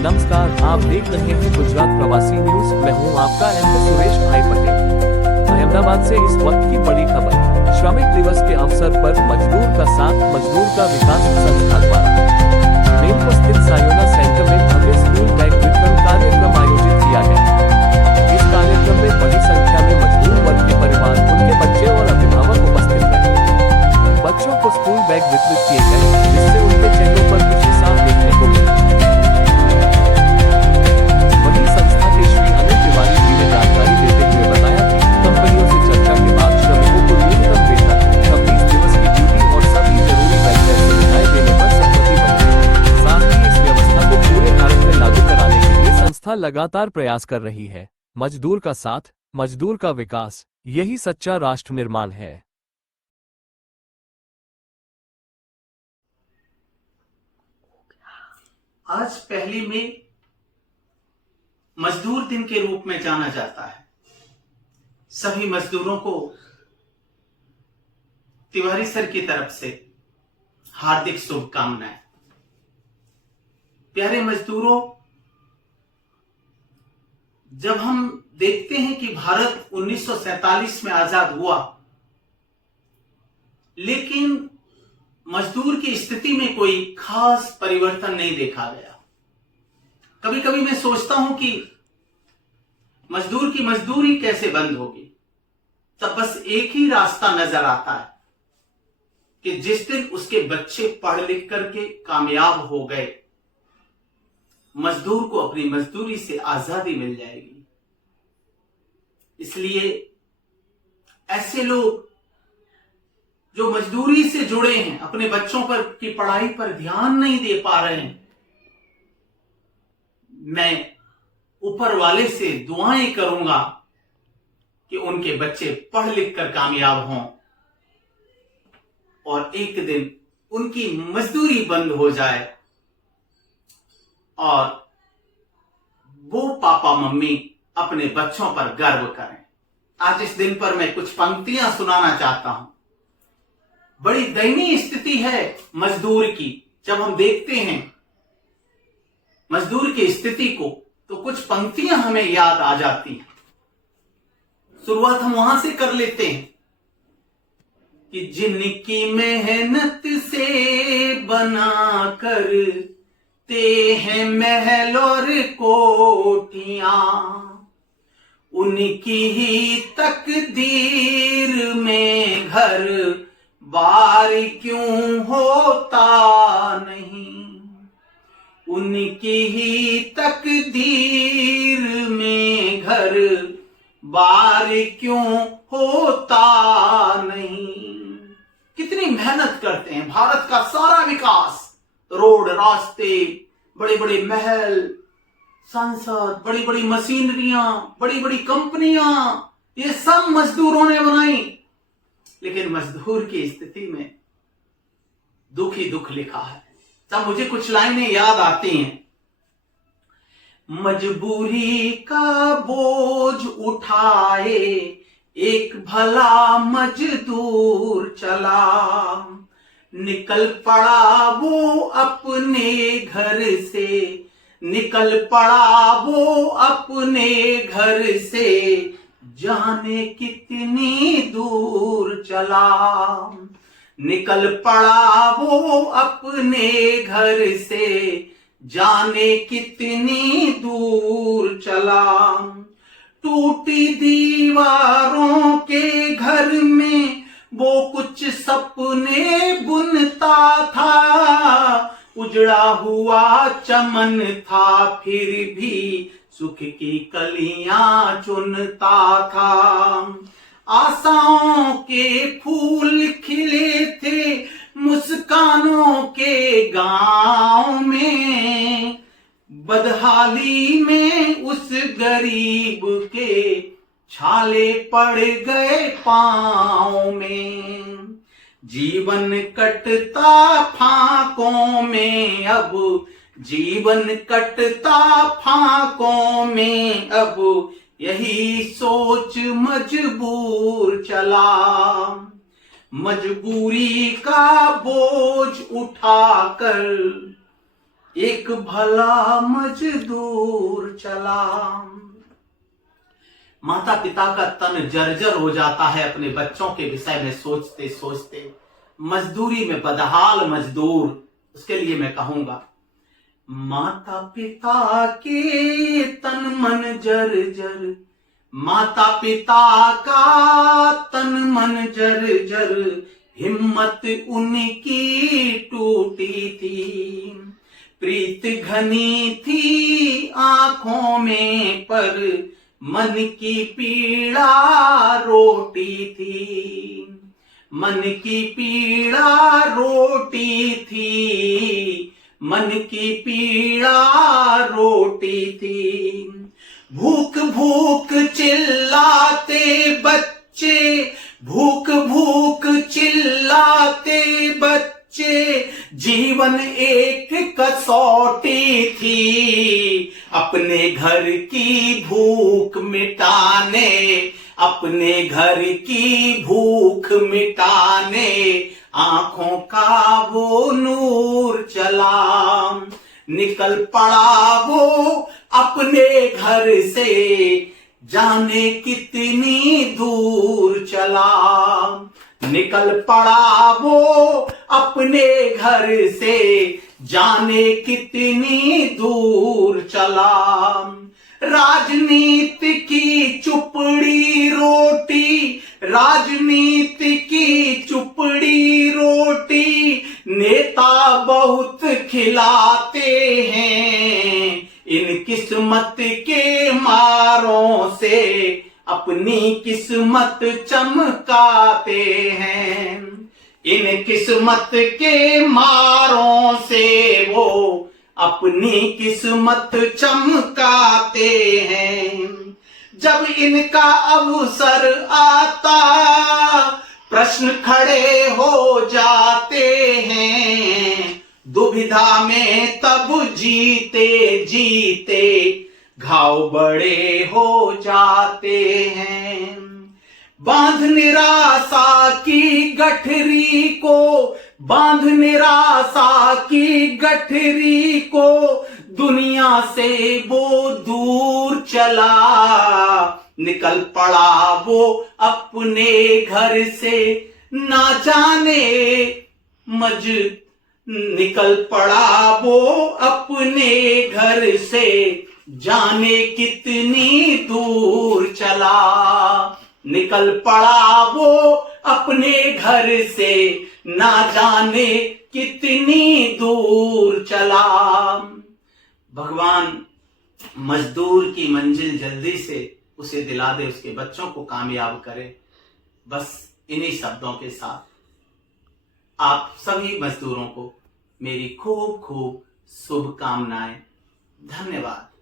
नमस्कार, आप देख रहे हैं गुजरात प्रवासी न्यूज। मैं हूं आपका एंकर सुरेश भाई पटेल। अहमदाबाद से इस वक्त की बड़ी खबर। श्रमिक दिवस के अवसर पर मजदूर का साथ, मजदूर का विकास संस्था द्वारा मेमको स्थित सायोना सेंटर में भव्य स्कूल बैग वितरण कार्यक्रम आयोजित किया गया। इस कार्यक्रम में बड़ी संख्या में मजदूर वर्ग के परिवार, उनके बच्चे और अभिभावक उपस्थित रहे। बच्चों को स्कूल बैग वितरित किए गए, जिससे उनके चेहरों पर खुशी साफ देखने को मिली। वहीं संस्था के श्री अनिल तिवारी जी ने जानकारी देते हुए बताया कि कंपनियों से चर्चा के बाद श्रमिकों को न्यूनतम वेतन, 26 दिवस की ड्यूटी और सभी जरूरी वेलफेयर सुविधाएं देने पर सहमति बनी। साथ ही इस व्यवस्था को पूरे भारत में लागू कराने के लिए संस्था लगातार प्रयास कर रही है। मजदूर का साथ, मजदूर का विकास, यही सच्चा राष्ट्र निर्माण है। आज 1 मई मजदूर दिन के रूप में जाना जाता है। सभी मजदूरों को तिवारी सर की तरफ से हार्दिक शुभकामनाएं। प्यारे मजदूरों, जब हम देखते हैं कि भारत 1947 में आजाद हुआ, लेकिन मजदूर की स्थिति में कोई खास परिवर्तन नहीं देखा गया। कभी कभी मैं सोचता हूं कि मजदूर की मजदूरी कैसे बंद होगी। तब बस एक ही रास्ता नजर आता है कि जिस दिन उसके बच्चे पढ़ लिख करके कामयाब हो गए, मजदूर को अपनी मजदूरी से आजादी मिल जाएगी। इसलिए ऐसे लोग जो मजदूरी से जुड़े हैं, अपने बच्चों पर की पढ़ाई पर ध्यान नहीं दे पा रहे हैं, मैं ऊपर वाले से दुआएं करूंगा कि उनके बच्चे पढ़ लिख कर कामयाब हों और एक दिन उनकी मजदूरी बंद हो जाए और वो पापा मम्मी अपने बच्चों पर गर्व करें। आज इस दिन पर मैं कुछ पंक्तियां सुनाना चाहता हूं। बड़ी दयनीय स्थिति है मजदूर की। जब हम देखते हैं मजदूर की स्थिति को, तो कुछ पंक्तियां हमें याद आ जाती हैं। शुरुआत हम वहां से कर लेते हैं कि जिनकी मेहनत से बना करते हैं महल और कोठियां, उनकी ही तकदीर में घर बार क्यों होता नहीं, उनकी ही तकदीर में घर बार क्यों होता नहीं। कितनी मेहनत करते हैं। भारत का सारा विकास, रोड, रास्ते, बड़े बड़े महल, संसद, बड़ी बड़ी मशीनरियां, बड़ी बड़ी कंपनियां, ये सब मजदूरों ने बनाई। लेकिन मजदूर की स्थिति में दुख ही दुख लिखा है। तब मुझे कुछ लाइनें याद आती हैं। मजबूरी का बोझ उठाए एक भला मजदूर चला, निकल पड़ा वो अपने घर से, निकल पड़ा वो अपने घर से, जाने कितनी दूर चला, निकल पड़ा वो अपने घर से, जाने कितनी दूर चला। टूटी दीवारों के घर में वो कुछ सपने बुनता था, उजड़ा हुआ चमन था फिर भी सुख की कलियां चुनता था। आशाओं के फूल खिले थे मुस्कानों के गांव में, बदहाली में उस गरीब के छाले पड़ गए पांव में। जीवन कटता फाकों में अब, जीवन कटता फाकों में अब, यही सोच मजबूर चला। मजबूरी का बोझ उठाकर एक भला मजदूर चला। माता पिता का तन जर्जर हो जाता है अपने बच्चों के विषय में सोचते सोचते। मजदूरी में बदहाल मजदूर, उसके लिए मैं कहूंगा, माता पिता के तन मन जर्जर, माता पिता का तन मन जर्जर, हिम्मत उनकी टूटी थी। प्रीत घनी थी आंखों में पर मन की पीड़ा रोटी थी। मन की पीड़ा रोटी थी, मन की पीड़ा रोटी थी। भूख भूख चिल्लाते बच्चे, भूख भूख चिल्लाते बच्चे, जीवन एक कसौटी थी। अपने घर की भूख मिटाने, अपने घर की भूख मिटाने, आंखों का वो नूर चला। निकल पड़ा वो अपने घर से, जाने कितनी दूर चला। निकल पड़ा वो अपने घर से, जाने कितनी दूर चला। राजनीति की चुपड़ी रोटी, राजनीति की चुपड़ी रोटी, नेता बहुत खिलाते हैं। इन किस्मत के मारों से अपनी किस्मत चमकाते हैं। इन किस्मत के मारों से वो अपनी किस्मत चमकाते हैं। जब इनका अवसर आता प्रश्न खड़े हो जाते हैं। दुविधा में तब जीते जीते घाव बड़े हो जाते हैं। बांध निराशा की गठरी को, बांध निराशा की गठरी को, दुनिया से वो दूर चला। निकल पड़ा वो अपने घर से, ना जाने निकल पड़ा वो अपने घर से, जाने कितनी दूर चला। निकल पड़ा वो अपने घर से, ना जाने कितनी दूर चला। भगवान मजदूर की मंजिल जल्दी से उसे दिला दे, उसके बच्चों को कामयाब करे। बस इन्हीं शब्दों के साथ आप सभी मजदूरों को मेरी खूब खूब शुभकामनाएं। धन्यवाद।